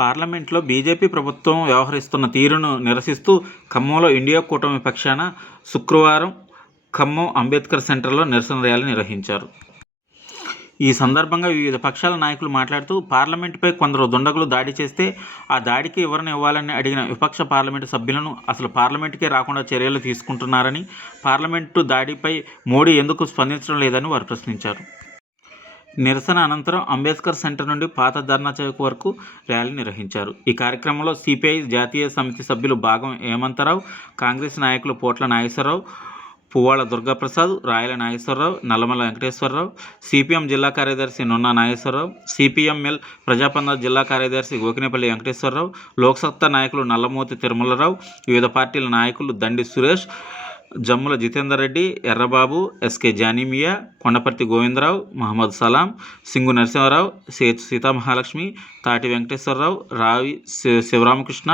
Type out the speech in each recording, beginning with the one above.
పార్లమెంట్లో బీజేపీ ప్రభుత్వం వ్యవహరిస్తున్న తీరును నిరసిస్తూ ఖమ్మంలో ఇండియా కూటమి పక్షాన శుక్రవారం ఖమ్మం అంబేద్కర్ సెంటర్లో నిరసన ర్యాలీ నిర్వహించారు. ఈ సందర్భంగా వివిధ పక్షాల నాయకులు మాట్లాడుతూ పార్లమెంటుపై కొందరు దుండగులు దాడి చేస్తే ఆ దాడికి వివరణ ఇవ్వాలని అడిగిన విపక్ష పార్లమెంటు సభ్యులను అసలు పార్లమెంటుకే రాకుండా చర్యలు తీసుకుంటున్నారని పార్లమెంటు దాడిపై మోడీ ఎందుకు స్పందించడం లేదని వారు ప్రశ్నించారు. నిరసన అనంతరం అంబేద్కర్ సెంటర్ నుండి పాత ధర్నా చౌక్ వరకు ర్యాలీ నిర్వహించారు. ఈ కార్యక్రమంలో సిపిఐ జాతీయ సమితి సభ్యులు భాగం హేమంతరావు కాంగ్రెస్ నాయకులు పోట్ల నాగేశ్వరరావు పువ్వాల దుర్గాప్రసాద్ రాయల నాగేశ్వరరావు నల్లమల వెంకటేశ్వరరావు సిపిఎం జిల్లా కార్యదర్శి నున్నా నాగేశ్వరరావు సిపిఎంఎల్ ప్రజాపంద జిల్లా కార్యదర్శి గోకినేపల్లి వెంకటేశ్వరరావు లోక్సత్తా నాయకులు నల్లమూతి తిరుమలరావు వివిధ పార్టీల నాయకులు దండి సురేష్ జమ్ముల జితేందర్ రెడ్డి ఎర్రబాబు ఎస్కే జానీమియా కొండపర్తి గోవిందరావు మహమ్మద్ సలాం సింగు నరసింహారావు సేతు సీతామహాలక్ష్మి తాటి వెంకటేశ్వరరావు రావి శి- శివరామకృష్ణ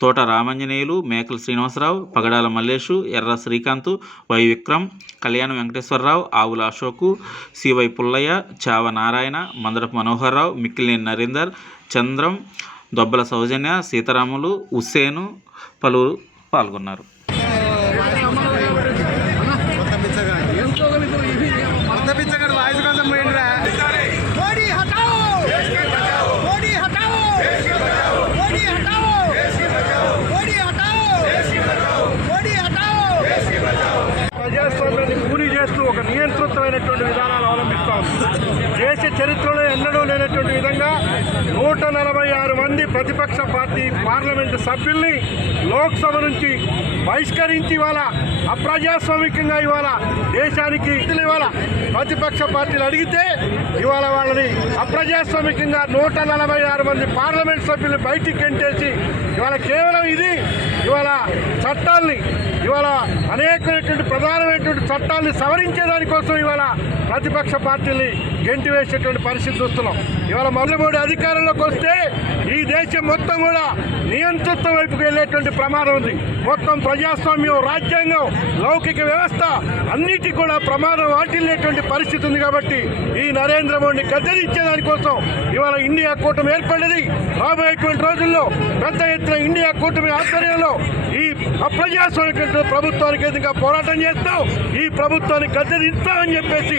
తోట రామాంజనేయులు మేకల శ్రీనివాసరావు పగడాల మల్లేషు ఎర్ర శ్రీకాంత్ వై విక్రమ్ కళ్యాణ వెంకటేశ్వరరావు ఆవుల అశోకు సివై పుల్లయ్య చావ నారాయణ మందరపు మనోహర్రావు మిక్కిలేని నరేందర్ చంద్రం దొబ్బల సౌజన్య సీతారాములు హుస్సేను పలువురు పాల్గొన్నారు. David అవలంబిస్తాం దేశ చరిత్రలో ఎన్నడూ లేనటువంటి విధంగా నూట నలభై ఆరు మంది ప్రతిపక్ష పార్టీ పార్లమెంటు సభ్యుల్ని లోక్సభ నుంచి బహిష్కరించి ఇవాళ అప్రజాస్వామికంగా ఇవాళ దేశానికి ఇవాళ ప్రతిపక్ష పార్టీలు అడిగితే ఇవాళ వాళ్ళని అప్రజాస్వామికంగా నూట నలభై ఆరు మంది పార్లమెంట్ సభ్యులు బయటికి ఎంటేసి ఇవాళ కేవలం ఇది ఇవాళ చట్టాల్ని ఇవాళ అనేకమైనటువంటి ప్రధానమైనటువంటి చట్టాన్ని సవరించే దానికోసం ఇవాళ ప్రతిపక్ష పార్టీని గెంటి వేసేటువంటి పరిస్థితి చూస్తున్నాం. ఇవాళ మొదలమూడి అధికారంలోకి వస్తే ఈ దేశం మొత్తం కూడా నియంతృత్వం వైపుకు వెళ్ళేటువంటి ప్రమాదం ఉంది. మొత్తం ప్రజాస్వామ్యం రాజ్యాంగం లౌకిక వ్యవస్థ అన్నిటి కూడా ప్రమాదం వాటిల్లేటువంటి పరిస్థితి ఉంది కాబట్టి ఈ నరేంద్ర మోడీని గద్దెదించేదానికోసం ఇవాళ ఇండియా కూటమి ఏర్పడింది. రాబోయేటువంటి రోజుల్లో పెద్ద ఎత్తున ఇండియా కూటమి ఆధ్వర్యంలో ఈ అప్రజాస్వామిక ప్రభుత్వానికి ఎదురుగా పోరాటం చేస్తాం ఈ ప్రభుత్వాన్ని గద్దెదిస్తామని చెప్పేసి